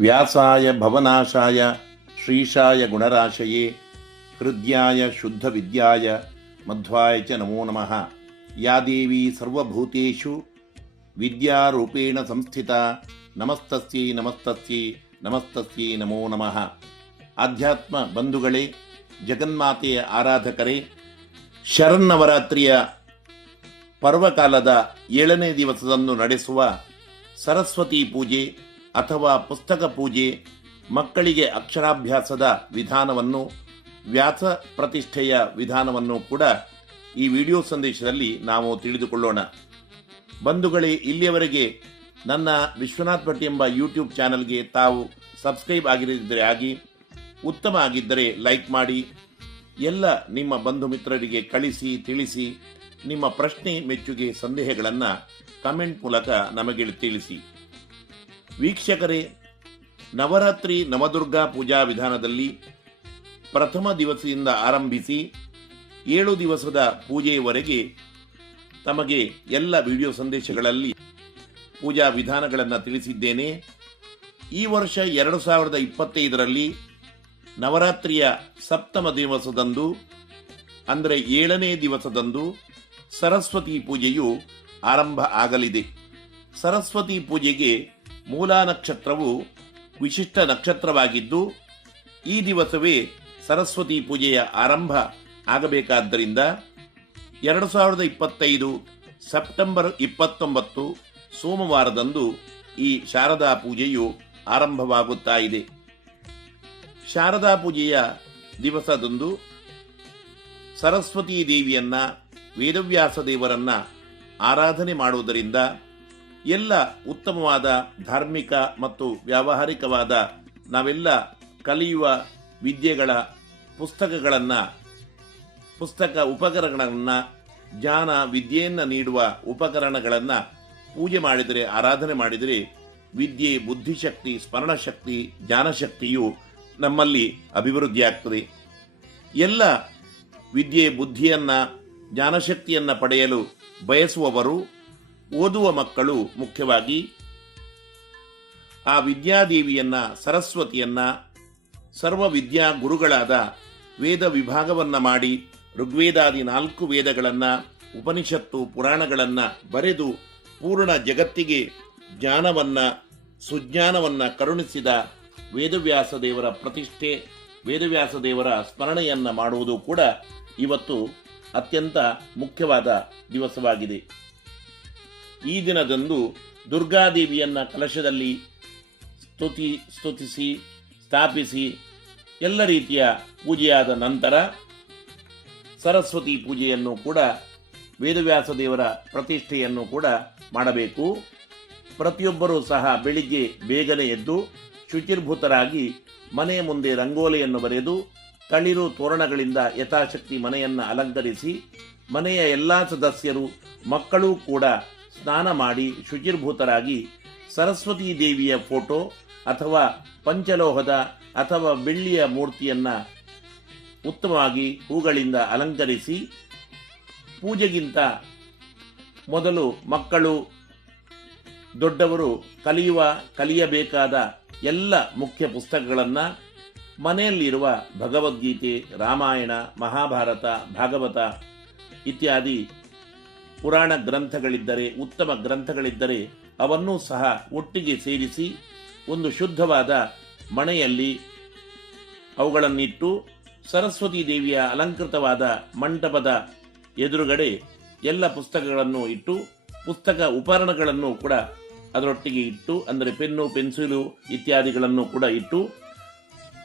ವ್ಯಾಸಾಯ ಭವನಾಶಾಯ, ಶ್ರೀಶಾಯ ಗುಣರಾಶಯೇ, ಹೃದ್ಯಾಯ ಶುದ್ಧವಿದ್ಯಾಯ, ಮಧ್ವಾಯ ಚ ನಮೋ ನಮಃ. ಯಾ ದೇವಿ ಸರ್ವಭೂತೇಷು, ವಿದ್ಯಾರೂಪೇಣ ಸಂಸ್ಥಿತ, ನಮಸ್ತಸ್ಯೈ ನಮಸ್ತಸ್ಯೈ ನಮಸ್ತಸ್ಯೈ, ನಮೋ ನಮಃ. ಆಧ್ಯಾತ್ಮ ಬಂಧುಗಳೇ, ಜಗನ್ಮಾತೆಯ ಆರಾಧಕರೇ, ಶರನ್ನವರಾತ್ರಿಯ ಪರ್ವಕಾಲದ ಏಳನೇ ದಿವಸದಂದು ನಡೆಸುವ ಸರಸ್ವತಿ ಪೂಜೆ ಅಥವಾ ಪುಸ್ತಕ ಪೂಜೆ, ಮಕ್ಕಳಿಗೆ ಅಕ್ಷರಾಭ್ಯಾಸದ ವಿಧಾನವನ್ನು, ವ್ಯಾಸ ಪ್ರತಿಷ್ಠೆಯ ವಿಧಾನವನ್ನು ಕೂಡ ಈ ವಿಡಿಯೋ ಸಂದೇಶದಲ್ಲಿ ನಾವು ತಿಳಿದುಕೊಳ್ಳೋಣ. ಬಂಧುಗಳೇ, ಇಲ್ಲಿಯವರೆಗೆ ನನ್ನ ವಿಶ್ವನಾಥ್ ಭಟ್ ಎಂಬ ಯೂಟ್ಯೂಬ್ ಚಾನಲ್ಗೆ ತಾವು ಸಬ್ಸ್ಕ್ರೈಬ್ ಆಗಿರದಿದ್ದರೆ ಆಗಿ, ಉತ್ತಮ ಆಗಿದ್ದರೆ ಲೈಕ್ ಮಾಡಿ, ಎಲ್ಲ ನಿಮ್ಮ ಬಂಧು ಮಿತ್ರರಿಗೆ ಕಳಿಸಿ, ತಿಳಿಸಿ, ನಿಮ್ಮ ಪ್ರಶ್ನೆ, ಮೆಚ್ಚುಗೆ, ಸಂದೇಹಗಳನ್ನು ಕಮೆಂಟ್ ಮೂಲಕ ನಮಗೆ ತಿಳಿಸಿ. ವೀಕ್ಷಕರೇ, ನವರಾತ್ರಿ ನವದುರ್ಗಾ ಪೂಜಾ ವಿಧಾನದಲ್ಲಿ ಪ್ರಥಮ ದಿವಸದಿಂದ ಆರಂಭಿಸಿ ಏಳು ದಿವಸದ ಪೂಜೆಯವರೆಗೆ ತಮಗೆ ಎಲ್ಲ ವಿಡಿಯೋ ಸಂದೇಶಗಳಲ್ಲಿ ಪೂಜಾ ವಿಧಾನಗಳನ್ನು ತಿಳಿಸಿದ್ದೇನೆ. ಈ ವರ್ಷ ಎರಡು ಸಾವಿರದ ಇಪ್ಪತ್ತೈದರಲ್ಲಿ ನವರಾತ್ರಿಯ ಸಪ್ತಮ ದಿವಸದಂದು, ಅಂದರೆ ಏಳನೇ ದಿವಸದಂದು ಸರಸ್ವತಿ ಪೂಜೆಯು ಆರಂಭ ಆಗಲಿದೆ. ಸರಸ್ವತಿ ಪೂಜೆಗೆ ಮೂಲಾ ನಕ್ಷತ್ರವು ವಿಶಿಷ್ಟ ನಕ್ಷತ್ರವಾಗಿದ್ದು, ಈ ದಿವಸವೇ ಸರಸ್ವತಿ ಪೂಜೆಯ ಆರಂಭ ಆಗಬೇಕಾದ್ದರಿಂದ ಎರಡು ಸಾವಿರದ ಇಪ್ಪತ್ತೈದು ಸೆಪ್ಟೆಂಬರ್ ಇಪ್ಪತ್ತೊಂಬತ್ತು ಸೋಮವಾರದಂದು ಈ ಶಾರದಾ ಪೂಜೆಯು ಆರಂಭವಾಗುತ್ತಾ ಇದೆ. ಶಾರದಾ ಪೂಜೆಯ ದಿವಸದಂದು ಸರಸ್ವತೀ ದೇವಿಯನ್ನ, ವೇದವ್ಯಾಸ ದೇವರನ್ನ ಆರಾಧನೆ ಮಾಡುವುದರಿಂದ ಎಲ್ಲ ಉತ್ತಮವಾದ ಧಾರ್ಮಿಕ ಮತ್ತು ವ್ಯಾವಹಾರಿಕವಾದ ನಾವೆಲ್ಲ ಕಲಿಯುವ ವಿದ್ಯೆಗಳ ಪುಸ್ತಕಗಳನ್ನು, ಪುಸ್ತಕ ಉಪಕರಣಗಳನ್ನು, ಜ್ಞಾನ ವಿದ್ಯೆಯನ್ನು ನೀಡುವ ಉಪಕರಣಗಳನ್ನು ಪೂಜೆ ಮಾಡಿದರೆ, ಆರಾಧನೆ ಮಾಡಿದರೆ ವಿದ್ಯೆ, ಬುದ್ಧಿಶಕ್ತಿ, ಸ್ಮರಣಶಕ್ತಿ, ಜ್ಞಾನಶಕ್ತಿಯು ನಮ್ಮಲ್ಲಿ ಅಭಿವೃದ್ಧಿಯಾಗ್ತದೆ. ಎಲ್ಲ ವಿದ್ಯೆ, ಬುದ್ಧಿಯನ್ನು, ಜ್ಞಾನಶಕ್ತಿಯನ್ನು ಪಡೆಯಲು ಬಯಸುವವರು ಓದುವ ಮಕ್ಕಳು ಮುಖ್ಯವಾಗಿ ಆ ವಿದ್ಯಾದೇವಿಯನ್ನ, ಸರಸ್ವತಿಯನ್ನ, ಸರ್ವ ವಿದ್ಯಾ ಗುರುಗಳಾದ ವೇದ ವಿಭಾಗವನ್ನ ಮಾಡಿ ಋಗ್ವೇದಾದಿ ನಾಲ್ಕು ವೇದಗಳನ್ನ, ಉಪನಿಷತ್ತು ಪುರಾಣಗಳನ್ನ ಬರೆದು ಪೂರ್ಣ ಜಗತ್ತಿಗೆ ಜ್ಞಾನವನ್ನ, ಸುಜ್ಞಾನವನ್ನ ಕರುಣಿಸಿದ ವೇದವ್ಯಾಸ ದೇವರ ಪ್ರತಿಷ್ಠೆ, ವೇದವ್ಯಾಸ ದೇವರ ಸ್ಮರಣೆಯನ್ನ ಮಾಡುವುದು ಕೂಡ ಇವತ್ತು ಅತ್ಯಂತ ಮುಖ್ಯವಾದ ದಿವಸವಾಗಿದೆ. ಈ ದಿನದಂದು ದುರ್ಗಾದೇವಿಯನ್ನು ಕಲಶದಲ್ಲಿ ಸ್ತುತಿ, ಸ್ತುತಿಸಿ, ಸ್ಥಾಪಿಸಿ ಎಲ್ಲ ರೀತಿಯ ಪೂಜೆಯಾದ ನಂತರ ಸರಸ್ವತಿ ಪೂಜೆಯನ್ನು ಕೂಡ ವೇದವ್ಯಾಸ ದೇವರ ಪ್ರತಿಷ್ಠೆಯನ್ನು ಕೂಡ ಮಾಡಬೇಕು. ಪ್ರತಿಯೊಬ್ಬರೂ ಸಹ ಬೆಳಿಗ್ಗೆ ಬೇಗನೆ ಎದ್ದು ಶುಚಿರ್ಭೂತರಾಗಿ ಮನೆಯ ಮುಂದೆ ರಂಗೋಲಿಯನ್ನು ಬರೆದು ತಳಿರು ತೋರಣಗಳಿಂದ ಯಥಾಶಕ್ತಿ ಮನೆಯನ್ನು ಅಲಂಕರಿಸಿ ಮನೆಯ ಎಲ್ಲ ಸದಸ್ಯರು ಮಕ್ಕಳೂ ಕೂಡ ಸ್ನಾನ ಮಾಡಿ ಶುಚಿರ್ಭೂತರಾಗಿ ಸರಸ್ವತಿ ದೇವಿಯ ಫೋಟೋ ಅಥವಾ ಪಂಚಲೋಹದ ಅಥವಾ ಬೆಳ್ಳಿಯ ಮೂರ್ತಿಯನ್ನ ಉತ್ತಮವಾಗಿ ಹೂಗಳಿಂದ ಅಲಂಕರಿಸಿ ಪೂಜೆಗಿಂತ ಮೊದಲು ಮಕ್ಕಳು, ದೊಡ್ಡವರು ಕಲಿಯುವ, ಕಲಿಯಬೇಕಾದ ಎಲ್ಲ ಮುಖ್ಯ ಪುಸ್ತಕಗಳನ್ನು ಮನೆಯಲ್ಲಿರುವ ಭಗವದ್ಗೀತೆ, ರಾಮಾಯಣ, ಮಹಾಭಾರತ, ಭಾಗವತ ಇತ್ಯಾದಿ ಪುರಾಣ ಗ್ರಂಥಗಳಿದ್ದರೆ, ಉತ್ತಮ ಗ್ರಂಥಗಳಿದ್ದರೆ ಅವನ್ನೂ ಸಹ ಒಟ್ಟಿಗೆ ಸೇರಿಸಿ ಒಂದು ಶುದ್ಧವಾದ ಮನೆಯಲ್ಲಿ ಅವುಗಳನ್ನಿಟ್ಟು ಸರಸ್ವತಿ ದೇವಿಯ ಅಲಂಕೃತವಾದ ಮಂಟಪದ ಎದುರುಗಡೆ ಎಲ್ಲ ಪುಸ್ತಕಗಳನ್ನು ಇಟ್ಟು, ಪುಸ್ತಕ ಉಪಕರಣಗಳನ್ನು ಕೂಡ ಅದರೊಟ್ಟಿಗೆ ಇಟ್ಟು, ಅಂದರೆ ಪೆನ್ನು, ಪೆನ್ಸಿಲು ಇತ್ಯಾದಿಗಳನ್ನು ಕೂಡ ಇಟ್ಟು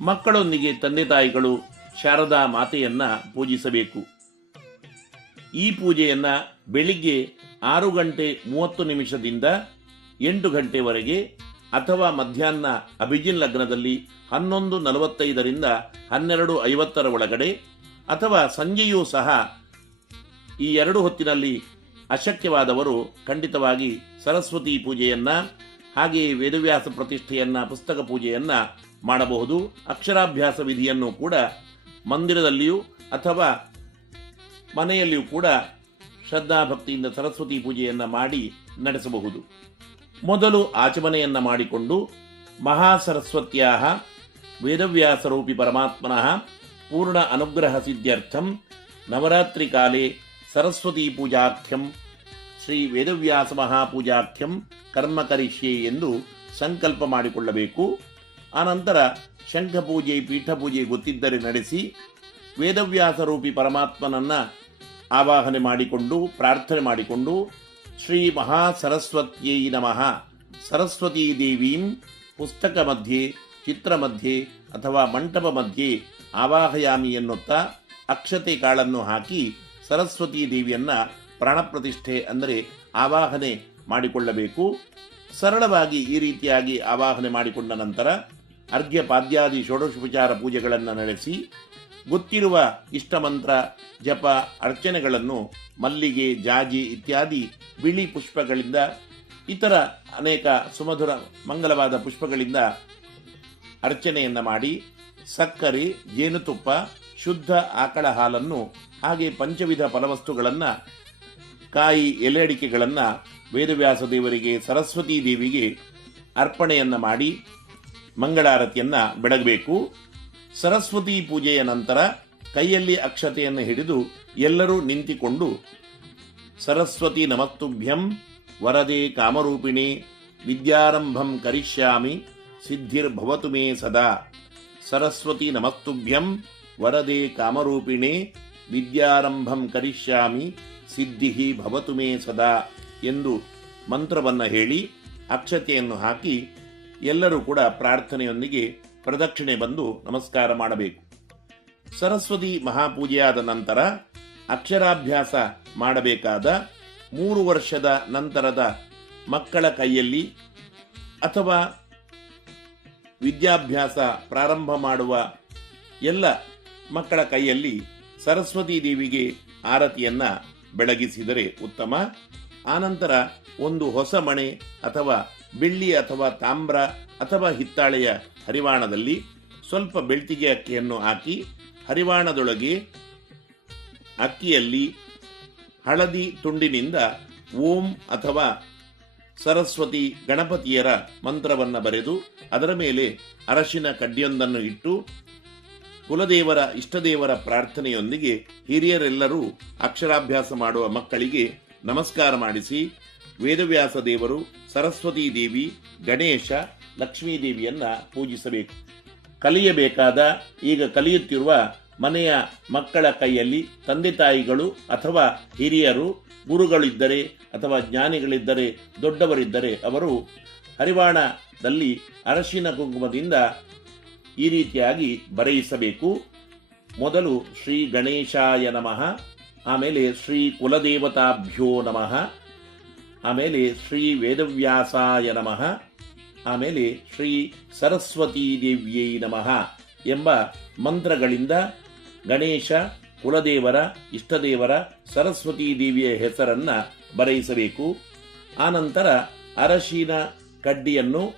ಮಕ್ಕಳೊಂದಿಗೆ ತಂದೆ ತಾಯಿಗಳು ಶಾರದಾ ಮಾತೆಯನ್ನ ಪೂಜಿಸಬೇಕು. ಈ ಪೂಜೆಯನ್ನ ಬೆಳಿಗ್ಗೆ ಆರು ಗಂಟೆ ಮೂವತ್ತು ನಿಮಿಷದಿಂದ ಎಂಟು ಗಂಟೆವರೆಗೆ ಅಥವಾ ಮಧ್ಯಾಹ್ನ ಅಭಿಜಿನ್ ಲಗ್ನದಲ್ಲಿ ಹನ್ನೊಂದು ನಲವತ್ತೈದರಿಂದ ಹನ್ನೆರಡು ಐವತ್ತರ ಒಳಗಡೆ ಅಥವಾ ಸಂಜೆಯೂ ಸಹ ಈ ಎರಡು ಹೊತ್ತಿನಲ್ಲಿ ಅಶಕ್ಯವಾದವರು ಖಂಡಿತವಾಗಿ ಸರಸ್ವತಿ ಪೂಜೆಯನ್ನು ಹಾಗೆಯೇ ವೇದವ್ಯಾಸ ಪ್ರತಿಷ್ಠೆಯನ್ನ, ಪುಸ್ತಕ ಪೂಜೆಯನ್ನು ಮಾಡಬಹುದು. ಅಕ್ಷರಾಭ್ಯಾಸ ವಿಧಿಯನ್ನು ಕೂಡ ಮಂದಿರದಲ್ಲಿಯೂ ಅಥವಾ ಮನೆಯಲ್ಲಿಯೂ ಕೂಡ ಶ್ರದ್ಧಾಭಕ್ತಿಯಿಂದ ಸರಸ್ವತಿ ಪೂಜೆಯನ್ನು ಮಾಡಿ ನಡೆಸಬಹುದು. ಮೊದಲು ಆಚಮನೆಯನ್ನ ಮಾಡಿಕೊಂಡು ಮಹಾಸರಸ್ವತ್ಯಾಹ ವೇದವ್ಯಾಸರೂಪಿ ಪರಮಾತ್ಮನಃ ಪೂರ್ಣ ಅನುಗ್ರಹ ಸಿದ್ಧ್ಯರ್ಥಂ ನವರಾತ್ರಿ ಕಾಲೇ ಸರಸ್ವತಿ ಪೂಜಾರ್ಥ್ಯಂ ಶ್ರೀ ವೇದವ್ಯಾಸ ಮಹಾಪೂಜಾರ್ಥ್ಯಂ ಕರ್ಮ ಕರಿಷ್ಯೆ ಎಂದು ಸಂಕಲ್ಪ ಮಾಡಿಕೊಳ್ಳಬೇಕು. ಆನಂತರ ಶಂಖಪೂಜೆ ಪೀಠಪೂಜೆ ಗೊತ್ತಿದ್ದರೆ ನಡೆಸಿ ವೇದವ್ಯಾಸರೂಪಿ ಪರಮಾತ್ಮನನ್ನ ಆವಾಹನೆ ಮಾಡಿಕೊಂಡು, ಪ್ರಾರ್ಥನೆ ಮಾಡಿಕೊಂಡು, ಶ್ರೀ ಮಹಾ ಸರಸ್ವತ್ಯೈ ನಮಃ. ಸರಸ್ವತೀ ದೇವೀಂ ಪುಸ್ತಕ ಮಧ್ಯೆ, ಚಿತ್ರ ಮಧ್ಯೆ ಅಥವಾ ಮಂಟಪ ಮಧ್ಯೆ ಆವಾಹಯಾಮಿ ಎನ್ನುತ್ತಾ ಅಕ್ಷತೆ ಕಾಳನ್ನು ಹಾಕಿ ಸರಸ್ವತೀ ದೇವಿಯನ್ನ ಪ್ರಾಣಪ್ರತಿಷ್ಠೆ ಅಂದರೆ ಆವಾಹನೆ ಮಾಡಿಕೊಳ್ಳಬೇಕು. ಸರಳವಾಗಿ ಈ ರೀತಿಯಾಗಿ ಆವಾಹನೆ ಮಾಡಿಕೊಂಡ ನಂತರ ಅರ್ಘ್ಯ ಪಾದ್ಯಾದಿ ಷೋಡಶೋಪಚಾರ ಪೂಜೆಗಳನ್ನು ನಡೆಸಿ ಗೊತ್ತಿರುವ ಇಷ್ಟಮಂತ್ರ, ಜಪ, ಅರ್ಚನೆಗಳನ್ನು ಮಲ್ಲಿಗೆ, ಜಾಜಿ ಇತ್ಯಾದಿ ಬಿಳಿ ಪುಷ್ಪಗಳಿಂದ, ಇತರ ಅನೇಕ ಸುಮಧುರ ಮಂಗಲವಾದ ಪುಷ್ಪಗಳಿಂದ ಅರ್ಚನೆಯನ್ನು ಮಾಡಿ, ಸಕ್ಕರೆ, ಜೇನುತುಪ್ಪ, ಶುದ್ಧ ಆಕಳ ಹಾಲನ್ನು, ಹಾಗೆ ಪಂಚವಿಧ ಫಲವಸ್ತುಗಳನ್ನು, ಕಾಯಿ ಎಲೆ ಅಡಿಕೆಗಳನ್ನು ವೇದವ್ಯಾಸ ದೇವರಿಗೆ, ಸರಸ್ವತೀ ದೇವಿಗೆ ಅರ್ಪಣೆಯನ್ನು ಮಾಡಿ, ಮಂಗಳಾರತಿಯನ್ನು ಬೆಳಗಬೇಕು. ಸರಸ್ವತಿ ಪೂಜೆಯ ನಂತರ ಕೈಯಲ್ಲಿ ಅಕ್ಷತೆಯನ್ನು ಹಿಡಿದು ಎಲ್ಲರೂ ನಿಂತಿಕೊಂಡು, ಸರಸ್ವತಿ ನಮಸ್ತುಭ್ಯಂ ವರದೆ ಕಾಮರೂಪಿಣಿ ವಿದ್ಯಾರಂಭಂ ಕರಿಷ್ಯಾಮಿ ಸಿದ್ಧಿರ್ಭವತು ಮೇ ಸದಾ. ಸರಸ್ವತಿ ನಮಸ್ತುಭ್ಯಂ ವರದೆ ಕಾಮರೂಪಿಣಿ ವಿದ್ಯಾರಂಭಂ ಕರಿಷ್ಯಾಮಿ ಸಿದ್ಧಿ ಭವತು ಮೇ ಸದಾ ಎಂದು ಮಂತ್ರವನ್ನು ಹೇಳಿ ಅಕ್ಷತೆಯನ್ನು ಹಾಕಿ ಎಲ್ಲರೂ ಕೂಡ ಪ್ರಾರ್ಥನೆಯೊಂದಿಗೆ ಪ್ರದಕ್ಷಿಣೆ ಬಂದು ನಮಸ್ಕಾರ ಮಾಡಬೇಕು. ಸರಸ್ವತಿ ಮಹಾಪೂಜೆಯಾದ ನಂತರ ಅಕ್ಷರಾಭ್ಯಾಸ ಮಾಡಬೇಕಾದ ಮೂರು ವರ್ಷದ ನಂತರದ ಮಕ್ಕಳ ಕೈಯಲ್ಲಿ ಅಥವಾ ವಿದ್ಯಾಭ್ಯಾಸ ಪ್ರಾರಂಭ ಮಾಡುವ ಎಲ್ಲ ಮಕ್ಕಳ ಕೈಯಲ್ಲಿ ಸರಸ್ವತಿ ದೇವಿಗೆ ಆರತಿಯನ್ನ ಬೆಳಗಿಸಿದರೆ ಉತ್ತಮ. ಆನಂತರ ಒಂದು ಹೊಸ ಮಣೆ ಅಥವಾ ಬೆಳ್ಳಿ ಅಥವಾ ತಾಮ್ರ ಅಥವಾ ಹಿತ್ತಾಳೆಯ ಹರಿವಾಣದಲ್ಲಿ ಸ್ವಲ್ಪ ಬೆಳ್ತಿಗೆ ಅಕ್ಕಿಯನ್ನು ಹಾಕಿ ಹರಿವಾಣದೊಳಗೆ ಅಕ್ಕಿಯಲ್ಲಿ ಹಳದಿ ತುಂಡಿನಿಂದ ಓಂ ಅಥವಾ ಸರಸ್ವತಿ ಗಣಪತಿಯರ ಮಂತ್ರವನ್ನು ಬರೆದು ಅದರ ಮೇಲೆ ಅರಶಿನ ಕಡ್ಡಿಯೊಂದನ್ನು ಇಟ್ಟು ಕುಲದೇವರ ಇಷ್ಟದೇವರ ಪ್ರಾರ್ಥನೆಯೊಂದಿಗೆ ಹಿರಿಯರೆಲ್ಲರೂ ಅಕ್ಷರಾಭ್ಯಾಸ ಮಾಡುವ ಮಕ್ಕಳಿಗೆ ನಮಸ್ಕಾರ ಮಾಡಿಸಿ ವೇದವ್ಯಾಸ ದೇವರು ಸರಸ್ವತೀ ದೇವಿ, ಗಣೇಶ, ಲಕ್ಷ್ಮೀ ದೇವಿಯನ್ನ ಪೂಜಿಸಬೇಕು. ಕಲಿಯಬೇಕಾದ, ಈಗ ಕಲಿಯುತ್ತಿರುವ ಮನೆಯ ಮಕ್ಕಳ ಕೈಯಲ್ಲಿ ತಂದೆ ತಾಯಿಗಳು ಅಥವಾ ಹಿರಿಯರು, ಗುರುಗಳಿದ್ದರೆ ಅಥವಾ ಜ್ಞಾನಿಗಳಿದ್ದರೆ, ದೊಡ್ಡವರಿದ್ದರೆ ಅವರು ಹರಿವಾಣದಲ್ಲಿ ಅರಶಿನ ಕುಂಕುಮದಿಂದ ಈ ರೀತಿಯಾಗಿ ಬರೆಯಿಸಬೇಕು. ಮೊದಲು ಶ್ರೀ ಗಣೇಶಾಯ ನಮಃ, ಆಮೇಲೆ ಶ್ರೀ ಕುಲದೇವತಾಭ್ಯೋ ನಮಃ ಆಮೇಲೆ ಶ್ರೀ ವೇದವ್ಯಾಸಾಯ ನಮಃ, ಆಮೇಲೆ ಶ್ರೀ ಸರಸ್ವತೀ ದೇವ್ಯೈ ನಮಃ ಎಂಬ ಮಂತ್ರಗಳಿಂದ ಗಣೇಶ, ಕುಲದೇವರ, ಇಷ್ಟದೇವರ, ಸರಸ್ವತೀ ದೇವಿಯ ಹೆಸರನ್ನ ಬರೆಯಿಸಬೇಕು. ಆನಂತರ ಅರಶಿನ ಕಡ್ಡಿಯನ್ನು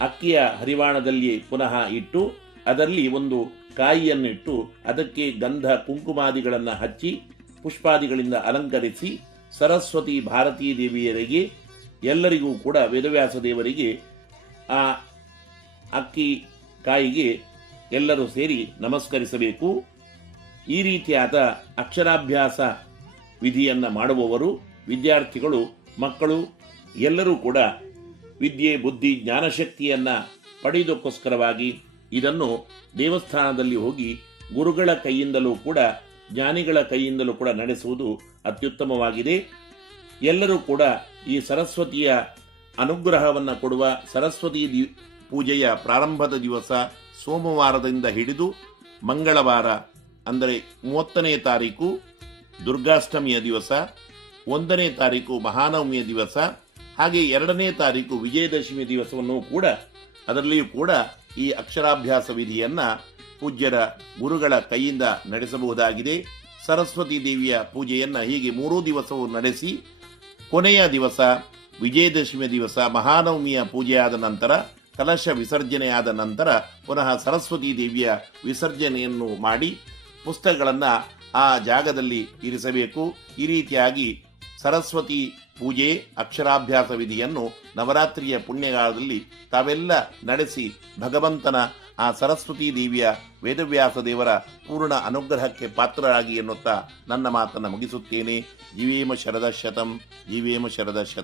ಅಕ್ಕಿಯ ಹರಿವಾಣದಲ್ಲಿ ಪುನಃ ಇಟ್ಟು, ಅದರಲ್ಲಿ ಒಂದು ಕಾಯಿಯನ್ನಿಟ್ಟು, ಅದಕ್ಕೆ ಗಂಧ ಕುಂಕುಮಾದಿಗಳನ್ನು ಹಚ್ಚಿ, ಪುಷ್ಪಾದಿಗಳಿಂದ ಅಲಂಕರಿಸಿ ಸರಸ್ವತಿ ಭಾರತೀ ದೇವಿಯರಿಗೆ, ಎಲ್ಲರಿಗೂ ಕೂಡ ವೇದವ್ಯಾಸ ದೇವರಿಗೆ, ಆ ಅಕ್ಕಿ ಕಾಯಿಗೆ ಎಲ್ಲರೂ ಸೇರಿ ನಮಸ್ಕರಿಸಬೇಕು. ಈ ರೀತಿಯಾದ ಅಕ್ಷರಾಭ್ಯಾಸ ವಿಧಿಯನ್ನು ಮಾಡುವವರು, ವಿದ್ಯಾರ್ಥಿಗಳು, ಮಕ್ಕಳು, ಎಲ್ಲರೂ ಕೂಡ ವಿದ್ಯೆ, ಬುದ್ಧಿ, ಜ್ಞಾನಶಕ್ತಿಯನ್ನು ಪಡೆಯುವುದಕ್ಕೋಸ್ಕರವಾಗಿ ಇದನ್ನು ದೇವಸ್ಥಾನದಲ್ಲಿ ಹೋಗಿ ಗುರುಗಳ ಕೈಯಿಂದಲೂ ಕೂಡ, ಜ್ಞಾನಿಗಳ ಕೈಯಿಂದಲೂ ಕೂಡ ನಡೆಸುವುದು ಅತ್ಯುತ್ತಮವಾಗಿದೆ. ಎಲ್ಲರೂ ಕೂಡ ಈ ಸರಸ್ವತಿಯ ಅನುಗ್ರಹವನ್ನು ಕೊಡುವ ಸರಸ್ವತಿ ದಿ- ಪೂಜೆಯ ಪ್ರಾರಂಭದ ದಿವಸ ಸೋಮವಾರದಿಂದ ಹಿಡಿದು ಮಂಗಳವಾರ, ಅಂದರೆ ಮೂವತ್ತನೇ ತಾರೀಕು ದುರ್ಗಾಷ್ಟಮಿಯ ದಿವಸ, ಒಂದನೇ ತಾರೀಕು ಮಹಾನವಮಿಯ ದಿವಸ, ಹಾಗೆ ಎರಡನೇ ತಾರೀಕು ವಿಜಯದಶಮಿ ದಿವಸವನ್ನು ಕೂಡ, ಅದರಲ್ಲಿಯೂ ಕೂಡ ಈ ಅಕ್ಷರಾಭ್ಯಾಸ ವಿಧಿಯನ್ನು ಪೂಜ್ಯರ ಗುರುಗಳ ಕೈಯಿಂದ ನಡೆಸಬಹುದಾಗಿದೆ. ಸರಸ್ವತಿ ದೇವಿಯ ಪೂಜೆಯನ್ನು ಹೀಗೆ ಮೂರೂ ದಿವಸವೂ ನಡೆಸಿ, ಕೊನೆಯ ದಿವಸ ವಿಜಯದಶಮಿ ದಿವಸ, ಮಹಾನವಮಿಯ ಪೂಜೆಯಾದ ನಂತರ, ಕಲಶ ವಿಸರ್ಜನೆಯಾದ ನಂತರ ಪುನಃ ಸರಸ್ವತಿ ದೇವಿಯ ವಿಸರ್ಜನೆಯನ್ನು ಮಾಡಿ, ಪುಸ್ತಕಗಳನ್ನು ಆ ಜಾಗದಲ್ಲಿ ಇರಿಸಬೇಕು. ಈ ರೀತಿಯಾಗಿ ಸರಸ್ವತಿ ಪೂಜೆ ಅಕ್ಷರಾಭ್ಯಾಸ ವಿಧಿಯನ್ನು ನವರಾತ್ರಿಯ ಪುಣ್ಯಗಾಲದಲ್ಲಿ ತಾವೆಲ್ಲ ನಡೆಸಿ ಭಗವಂತನ ಆ ಸರಸ್ವತಿ ದೇವಿಯ ವೇದವ್ಯಾಸ ದೇವರ ಪೂರ್ಣ ಅನುಗ್ರಹಕ್ಕೆ ಪಾತ್ರರಾಗಿ ಎನ್ನುತ್ತಾ ನನ್ನ ಮಾತನ್ನು ಮುಗಿಸುತ್ತೇನೆ. ಜೀವೇಮ ಶರದ ಶತಂ ಜೀವೇಮ ಶರದ ಶತಂ